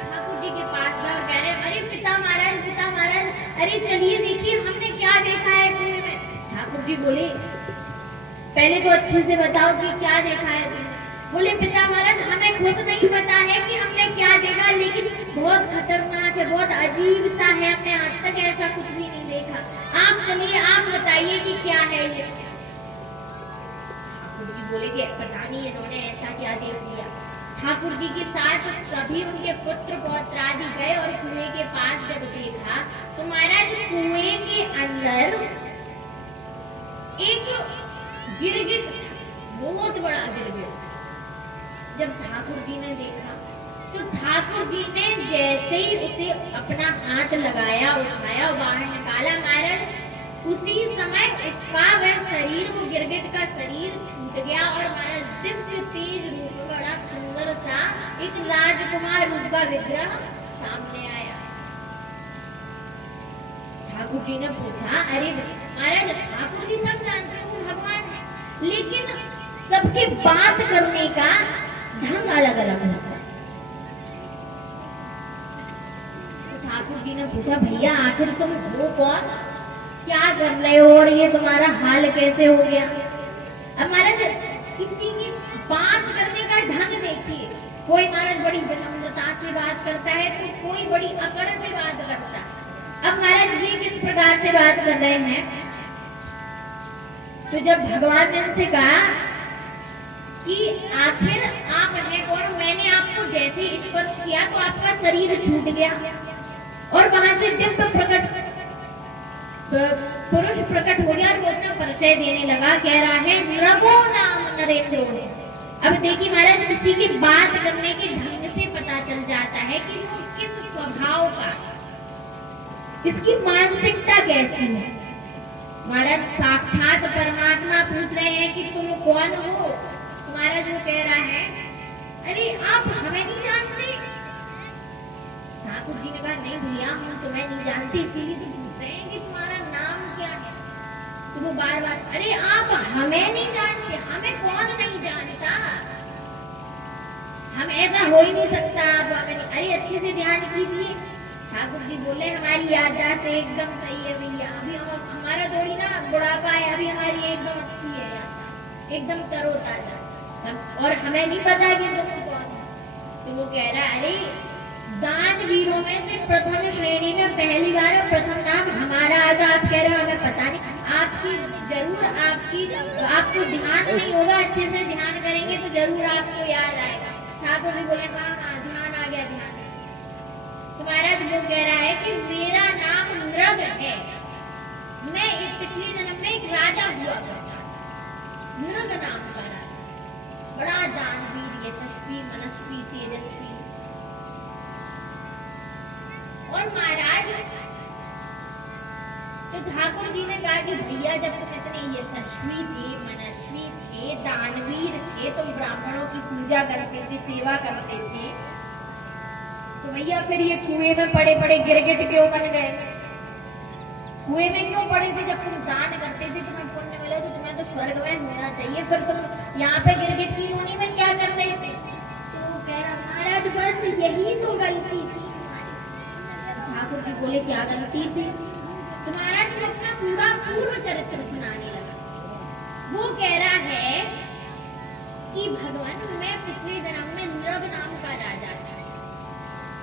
ठाकुर जी के पास गए और कह रहे अरे पिता महाराज, अरे चलिए देखिए हमने क्या देखा है कुएं में। ठाकुर जी बोले पहले तो अच्छे से बताओ कि क्या देखा है तुमने। बोले पिता महाराज हमें खुद नहीं पता है कि हमने क्या देखा, लेकिन बहुत खतरनाक है, बहुत अजीब सा है, हमने आज तक ऐसा कुछ भी नहीं देखा। आप चलिए आप बताइए कि क्या है ये। ठाकुर जी बोले कि पता नहीं इन्होंने ऐसा क्या देख लिया। ठाकुर जी के साथ सभी उनके पुत्र पौत्र आदि गए और कुएं के पास जब देखा तो महाराज कुएं के अंदर एक गिरगिट, बहुत बड़ा गिरगिट। जब ठाकुर जी ने देखा तो ठाकुर जी ने जैसे ही उसे अपना हाथ लगाया, उठाया, बाहर निकाला, महाराज उसी समय उसका वह शरीर, वो गिरगिट का शरीर छूट गया और महाराज दिव्य तेज रूप, बड़ा सुंदर सा एक राजकुमार रूप का विग्रह सामने आया। ठाकुर जी ने पूछा अरे महाराज ठाकुर जी सब जानते हो भगवान है, लेकिन सबके बात करने का ढंग अलग अलग होता है। तो ठाकुर जी ने पूछा भैया आखिर तुम हो कौन, क्या कर रहे हो और ये तुम्हारा हाल कैसे हो गया। अब महाराज किसी की बात करने का ढंग देखिए, कोई महाराज बड़ी विनम्रता से बात करता है तो कोई बड़ी अकड़ से बात करता है। अब महाराज ये किस प्रकार से बात कर रहे हैं। तो जब भगवान ने उनसे कहा कि आखिर आप हैं कौन, मैंने आपको जैसे स्पर्श किया तो आपका शरीर छूट गया और वहां से दिव्य प्रकट पुरुष प्रकट हो गया और वो अपना परिचय देने लगा, कह रहा है नृगो नाम नरेंद्र। अब देखिए महाराज किसी की बात करने के ढंग से पता चल जाता है कि वो किस स्वभाव का, इसकी मानसिकता कैसी है। महाराज साक्षात परमात्मा पूछ रहे हैं कि तुम कौन हो। महाराज वो कह रहा है अरे आप हमें नहीं जानते। ठाकुर जी ने कहा नहीं भैया हम तुम्हें नहीं जानते, इसीलिए तो पूछ रहे हैं कि तुम्हारा नाम क्या है। तो वो बार बार अरे आप हमें नहीं जानते, हमें कौन नहीं जानता, हम ऐसा हो ही नहीं सकता, आप हमें नहीं। अरे अच्छे से ध्यान कीजिए। ठाकुर जी बोले हमारी याददाश्त एकदम सही है भैया, अभी हमारा थोड़ी ना बुढ़ापा है, अभी हमारी एकदम अच्छी है याददाश्त, एकदम तरोताजा, और हमें नहीं पता कि तुम कौन। तो वो कह रहा है अरे दानवीरों में से प्रथम श्रेणी में पहली बार प्रथम नाम हमारा आगा, आप कह रहे हो हमें पता नहीं। आपकी जरूर आपको ध्यान नहीं होगा, अच्छे से ध्यान करेंगे तो जरूर आपको याद आएगा। ठाकुर जी बोले हाँ हाँ ध्यान आ गया, ध्यान। तो महाराज वो कह रहा है कि मेरा नाम नृग है, मैं एक पिछले जन्म में एक राजा हुआ करता, नृग नाम का राजा, बड़ा दानवीर, यशस्वी, मनस्वी, तेजस्वी। और महाराज तो ठाकुर जी ने कहा कि भैया जब तुम इतने यशस्वी थे, मनस्वी थे, दानवीर थे, तुम ब्राह्मणों की पूजा करते थे, सेवा करते थे, तो भैया फिर ये कुएं में पड़े पड़े गिरगिट क्यों बन गए। कुएं में क्यों पड़े थे, जब तुम दान करते थे तुम्हें पुण्य मिले तो तुम्हें तो स्वर्ग में होना चाहिए, फिर तुम यहाँ पे गिरगिट की योनि में क्या कर रहे थे। तो वो कह रहा महाराज बस यही तो गलती थी। ठाकुर जी बोले क्या गलती थी। तो महाराज को अपना पूरा पूर्व चरित्र सुनाने लगा। वो कह रहा है कि भगवान मैं पिछले जन्म में नृग नाम का राजा था,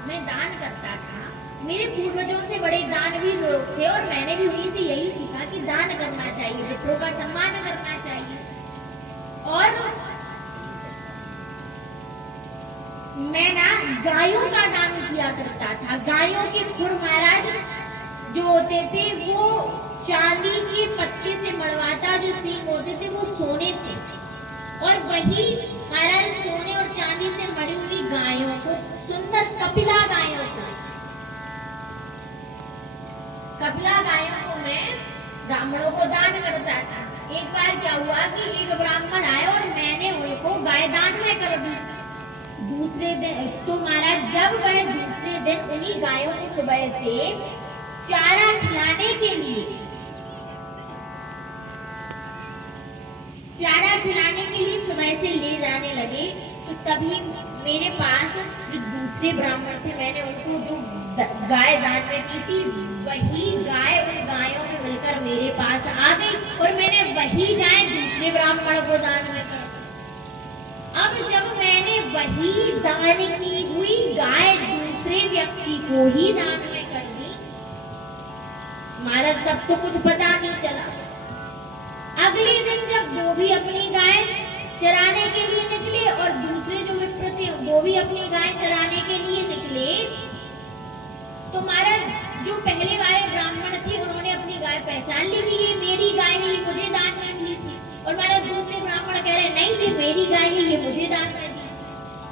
मैं दान करता था, मेरे पूर्वजों से बड़े दानवीर लोग थे और मैंने भी उन्हीं से यही सीखा कि दान करना चाहिए, विप्रों का सम्मान करना चाहिए। और मैं ना गायों का दान किया करता था। गायों के खुर महाराज जो होते थे वो चांदी के पत्ते से मड़वाता, जो सींग होते थे वो सोने से, और वही महाराज सोने और चांदी से मड़ी हुई गायों को, सुंदर कपिला गायों को, कपिला गायों को मैं ब्राह्मणों को दान करता था। एक बार क्या हुआ कि एक ब्राह्मण आए और मैंने उनको गाय दान में कर दी। दूसरे दिन तो महाराज जब वह दूसरे दिन उन्हीं गायों को सुबह से चारा खिलाने के लिए सुबह से ले जाने लगे तो तभी मेरे पास जो दूसरे ब्राह्मण थे, मैंने उनको जो गाय दान में की थी, वही गाय उन गायों में मिलकर मेरे पास आ गई और मैंने वही गाय दूसरे ब्राह्मण को दान में कर दी। अब जब मैंने वही दान की हुई गाय दूसरे व्यक्ति को ही दान में कर दी, महाराज तब तो कुछ पता नहीं चला। अगले दिन जब वो भी अपनी गाय चराने के लिए निकले और दूसरे जो विप्र थे वो भी अपनी गाय चराने के लिए निकले, तो महाराज जो पहले वाले ब्राह्मण थे उन्होंने अपनी गाय पहचान ली कि ये मेरी गाय है, ये मुझे दान में मिली थी। और महाराज दूसरे ब्राह्मण कह रहे नहीं, ये मेरी गाय है, ये मुझे दान में दी।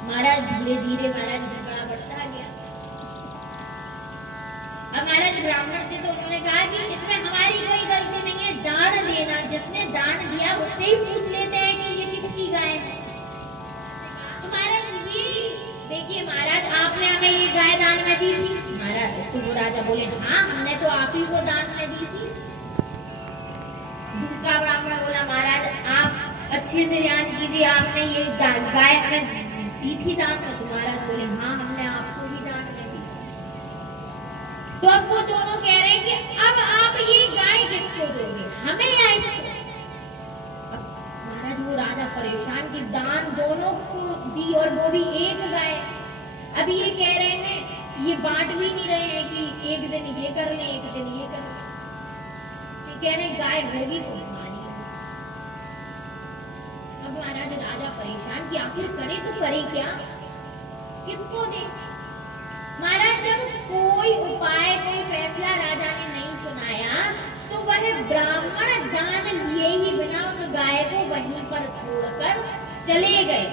महाराज धीरे धीरे महाराज झगड़ा बढ़ता गया। अब महाराज ब्राह्मण थे तो उन्होंने कहा कि इसमें हमारी कोई गलती नहीं है, दान देना, जिसने दान दिया उससे ही पूछ लेते हैं कि ये किसकी गाय है। तो महाराज ये देखिए, महाराज आपने हमें ये गाय दान में दी थी। महाराज तो वो राजा बोले हाँ, हमने तो आप ही को दान में दी थी। दूसरा ब्राह्मण बोला महाराज आप अच्छे से ध्यान कीजिए, आपने ये गाय हमें दी थी दान में। तो महाराज बोले हाँ, हमने आपको भी दान में दी। तो अब वो दोनों कह रहे हैं कि अब आप ये गाय किसको दोगे, हमें या इसको? महाराज वो राजा परेशान कि दान दोनों को दी और वो भी एक गाय। अब ये कह रहे हैं, ये बांट भी नहीं रहे हैं कि एक दिन ये कर लें एक दिन ये कर लें। ये कह रहे हैं गाय होगी तो हमारी। अब महाराज राजा परेशान कि आखिर करे तो करे क्या, किसको दे? महाराज जब कोई उपाय कोई फैसला राजा ने नहीं सुनाया तो वह ब्राह्मण दान लिए ही बिना उस गाय को वहीं पर छोड़कर चले गए।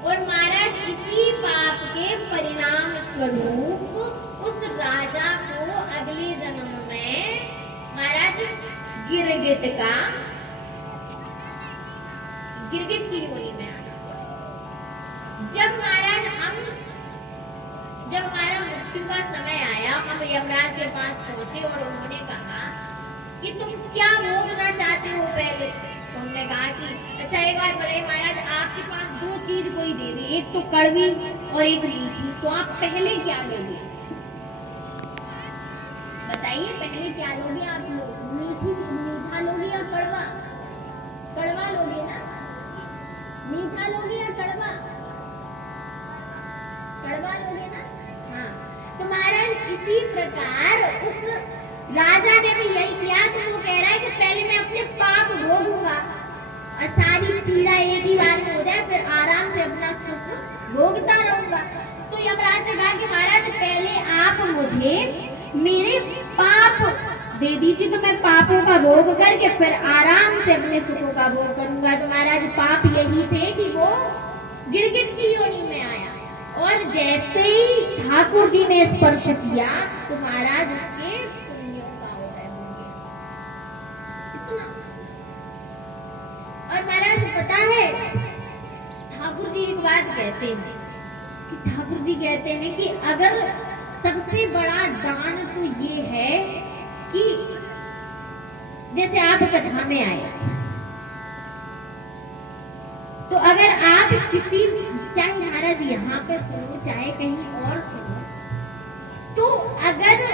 और महाराज इसी पाप के परिणाम स्वरूप उस राजा को अगले जन्म में महाराज गिरगिट की योनि में आना। जब हमारा मृत्यु का समय आया, हम यमराज के पास पहुंचे और उन्होंने कहा कि तुम क्या भोगना चाहते हो पहले। तो हमने कहा कि अच्छा एक बात बताइए महाराज, आपके पास दो चीज कोई दे दी, एक तो कड़वी और एक मीठी, तो आप पहले क्या लोगे? बताइए पहले क्या लोगे आप लोग? मीठा लोगे या कड़वा? कड़वा लोगे ना? मीठा लोगे या कड़वा? कड़वा लोगे ना? हाँ। तो महाराज इसी प्रकार उस राजा ने भी यही किया। तो वो कह रहा है कि पहले मैं अपने पाप भोगूंगा और सारी पीड़ा एक ही बार में हो जाए, फिर आराम से अपना सुख भोगता रहूंगा। तो यमराज ने कहा कि महाराज पहले आप मुझे मेरे पाप दे दीजिए, तो मैं पापों का भोग करके फिर आराम से अपने सुखों का भोग करूंगा। तो महाराज पाप यही थे कि वो गिरगिट की योनि में आया और जैसे ही ठाकुर जी ने स्पर्श किया तो महाराज उसके पुण्यों का उदय हो गया। इतना। और महाराज पता है ठाकुर जी एक बात कहते हैं कि ठाकुर जी कहते हैं कि अगर सबसे बड़ा दान तो ये है कि जैसे आप कथा में आए, तो अगर आप किसी, चाहे महाराज यहाँ पे सुनो चाहे कहीं और सुनो, तो अगर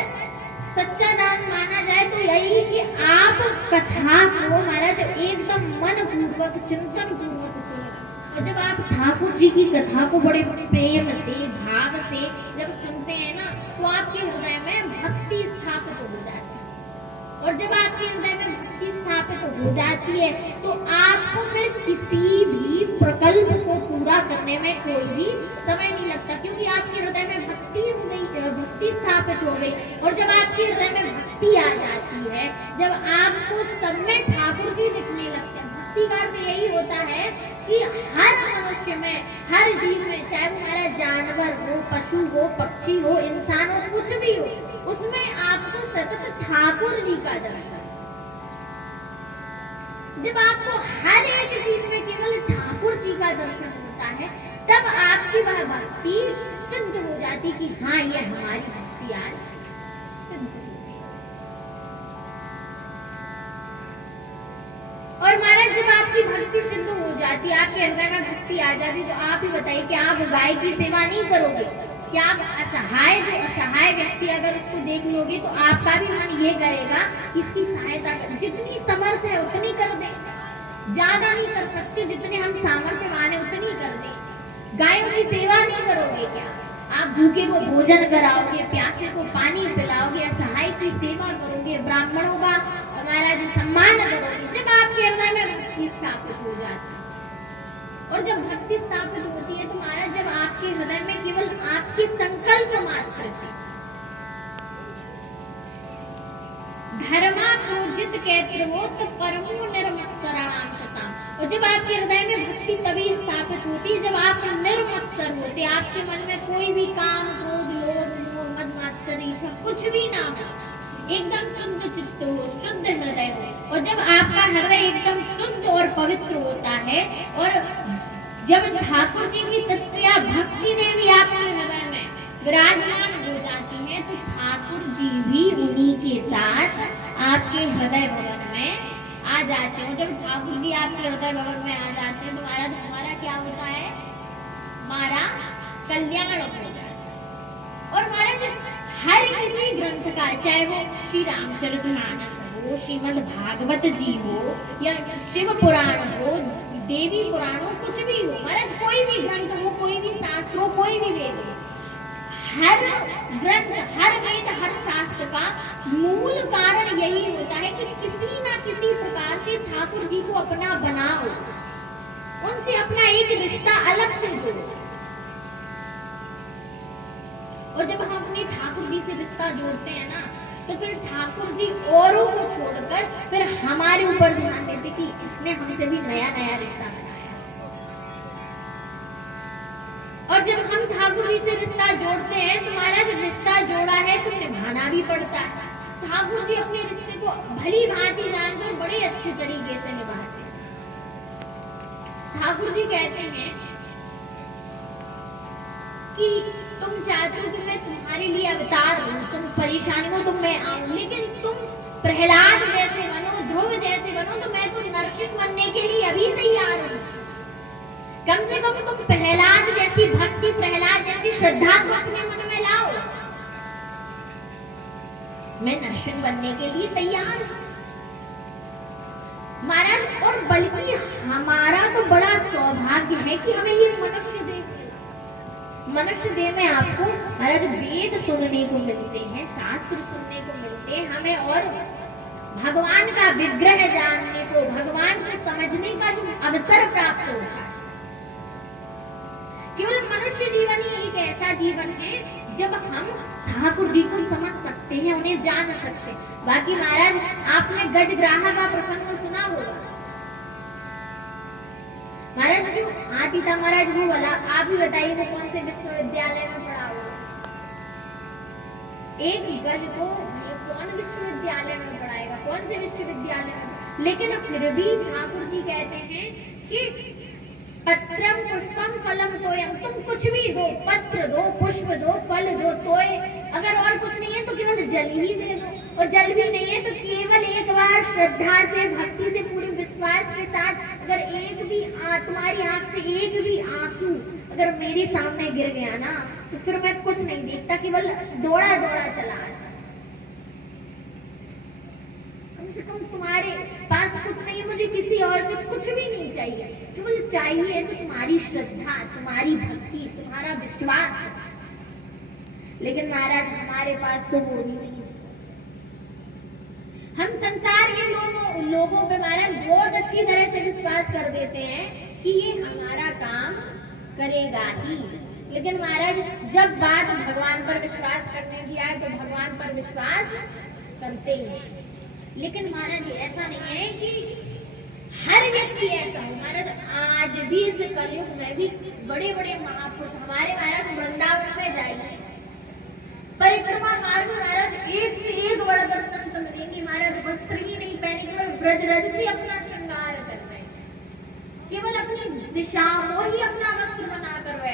सच्चा दान माना जाए तो यही कि आप कथा को महाराज एकदम मन पूर्वक चिंतन पूर्वक सुनो। और जब आप ठाकुर जी की कथा को बड़े प्रेम से भाव से जब सुनते हैं ना, तो आपके हृदय में भक्ति स्थापित हो जाती है। और जब आपके हृदय में भक्ति स्थापित हो जाती है तो आपको फिर किसी भी प्रकल्प को पूरा करने में कोई भी समय नहीं लगता, क्योंकि आपके हृदय में भक्ति हो गई, भक्ति स्थापित हो गई। और जब आपके हृदय में भक्ति आ जाती है, जब आपको सब में ठाकुर जी दिखने लगते हैं, भक्ति का अर्थ यही होता है कि हर मनुष्य में, हर जीव में, चाहे वो हमारा जानवर हो, पशु हो, पक्षी हो, इंसान हो, कुछ भी हो, उसमें आपको सतत ठाकुर जी का दर्शन। जब आपको हर एक चीज में केवल ठाकुर जी का दर्शन होता है, तब आपकी वह भक्ति सिद्ध हो जाती कि हाँ ये हमारी भक्ति आज सिद्ध हो गई। और महाराज जब आपकी भक्ति सिद्ध हो जाती, आपके हृदय में भक्ति आ जाती, तो आप ही बताइए कि आप गाय की सेवा नहीं करोगे क्या? आप असहाय, जो असहाय व्यक्ति अगर उसको देख लोगे तो आपका भी मन ये करेगा कि इसकी सहायता कर। जितनी समर्थ है उतनी कर दे, ज्यादा नहीं कर सकते, जितने हम सामर्थ्यवान है उतनी कर दे। गायों की सेवा नहीं करोगे क्या? आप भूखे को भोजन कराओगे, प्यासे को पानी पिलाओगे, असहाय की सेवा करोगे, ब्राह्मणों का हमारा जो सम्मान करोगे। जब आपके हृदय में भक्ति स्थापित हो जाती है, और जब भक्ति स्थापित होती है तो महाराज जब आपके हृदय में केवल आपके संकल्प मात्र से धर्मा प्रोजित कहते हो तो परमो निर्मत्सराणाम शताम। और जब आपके हृदय में भक्ति तभी स्थापित होती है जब आप निर्मत्सर होते, आपके मन में कोई भी काम, क्रोध, लोभ, मोह, मद, मात्सर्य ईर्ष्या कुछ भी ना हो, एकदम शुद्ध चित्त हो, शुद्ध हृदय हो। और जब आपका हृदय एकदम शुद्ध और पवित्र होता है, और जब ठाकुर जी की तत्प्रिया भक्ति देवी आपके हृदय में विराजमान हो जाती है, तो ठाकुर जी भी उन्हीं के साथ आपके हृदय भवन में आ जाते हैं। जब ठाकुर जी आपके हृदय भवन में आ जाते हैं तो हमारा क्या होता है? हमारा कल्याण हो जाता है। और महाराज हर किसी ग्रंथ का, चाहे वो श्री रामचरितमानस हो, श्रीमद् भागवत जी हो, या शिव पुराण हो, देवी पुराण हो, कुछ भी हो महाराज, कोई भी ग्रंथ हो, कोई भी शास्त्र हो, कोई भी वेद हो, हर ग्रंथ, हर वेद, हर शास्त्र का मूल कारण यही होता है कि किसी ना किसी प्रकार से ठाकुर जी को अपना बनाओ, उनसे अपना एक रिश्ता अलग से जोड़ो। और जब हम अपने ठाकुर जी से रिश्ता जोड़ते हैं ना, तो फिर ठाकुर जी औरों को छोड़कर फिर हमारे ऊपर ध्यान देते कि इसने हमसे भी नया नया रिश्ता बनाया। और जब हम ठाकुर जी से रिश्ता जोड़ते हैं तो महाराज रिश्ता जोड़ा है तो निभाना भी पड़ता है। ठाकुर जी अपने रिश्ते को भली भांति जानते और बड़े अच्छे तरीके से निभाते हैं। ठाकुर जी कहते हैं कि तुम चाहते हो कि मैं तुम्हारे लिए अवतार हूं, तुम परेशानी हो तो मैं आऊं, लेकिन तुम प्रहलाद जैसे बनो, ध्रुव जैसे बनो, तो मैं तो नरसिंह बनने के लिए अभी तैयार हूं। कम से कम तुम प्रहलाद जैसी भक्ति, प्रहलाद जैसी श्रद्धा तो अपने मन में लाओ। मैं नरसिंह बनने के लिए तैयार हूं महाराज। और बल्कि हमारा तो बड़ा सौभाग्य है कि हमें ये मनुष्य देह, मनुष्य देह में आपको महाराज वेद सुनने को मिलते हैं, शास्त्र सुनने को मिलते हैं हमें, और भगवान का विग्रह जानने को, भगवान को समझने का जो अवसर प्राप्त होता है। केवल मनुष्य जीवन ही एक ऐसा जीवन है जब हम ठाकुर जी को समझ सकते हैं, उन्हें जान सकते हैं। बाकी महाराज आपने गजग्राह का प्रसंग सुना होगा महाराज, जो हाथी था महाराज वो वाला, आप ही बताइए वो कौन से विश्वविद्यालय में पढ़ा हुआ? एक गज को कौन विश्वविद्यालय में पढ़ाएगा, कौन से विश्वविद्यालय में? लेकिन फिर भी ठाकुर जी कहते हैं कि पत्रम पुष्पम फलम तोयम, तुम कुछ भी दो, पत्र दो, पुष्प दो, फल दो, तोय, अगर और कुछ नहीं है तो केवल जल ही दे दो, और जल भी नहीं है तो केवल एक बार श्रद्धा से, भक्ति से, पूरे विश्वास के साथ अगर एक भी तुम्हारी आंख से एक भी आंसू अगर मेरे सामने गिर गया ना, तो फिर मैं कुछ नहीं देखता, केवल दौड़ा दौड़ा चला आता। कम से कम तुम्हारे पास कुछ नहीं है, मुझे किसी और से कुछ भी नहीं चाहिए, केवल चाहिए तो तुम्हारी श्रद्धा, तुम्हारी भक्ति, तुम्हारा विश्वास। लेकिन महाराज हमारे पास तो वो नहीं है। हम संसार के लोगों पे महाराज बहुत अच्छी तरह से विश्वास कर देते हैं कि ये हमारा काम करेगा ही, लेकिन महाराज जब बात भगवान पर विश्वास करने की आए तो भगवान पर विश्वास करते ही। लेकिन महाराज ऐसा नहीं है कि हर व्यक्ति ऐसा हो महाराज। आज भी इस कलयुग में भी बड़े बड़े महापुरुष हमारे महाराज वृंदावन में जाइए, परिक्रमा मार्ग में महाराज एक से एक बड़ा दर्शन मिलेंगे। महाराज वस्त्र ही नहीं पहने, केवल ब्रजरज से अपना श्रृंगार कर रहे हैं, केवल अपनी दिशाओं ही अपना वस्त्र बना कर रहे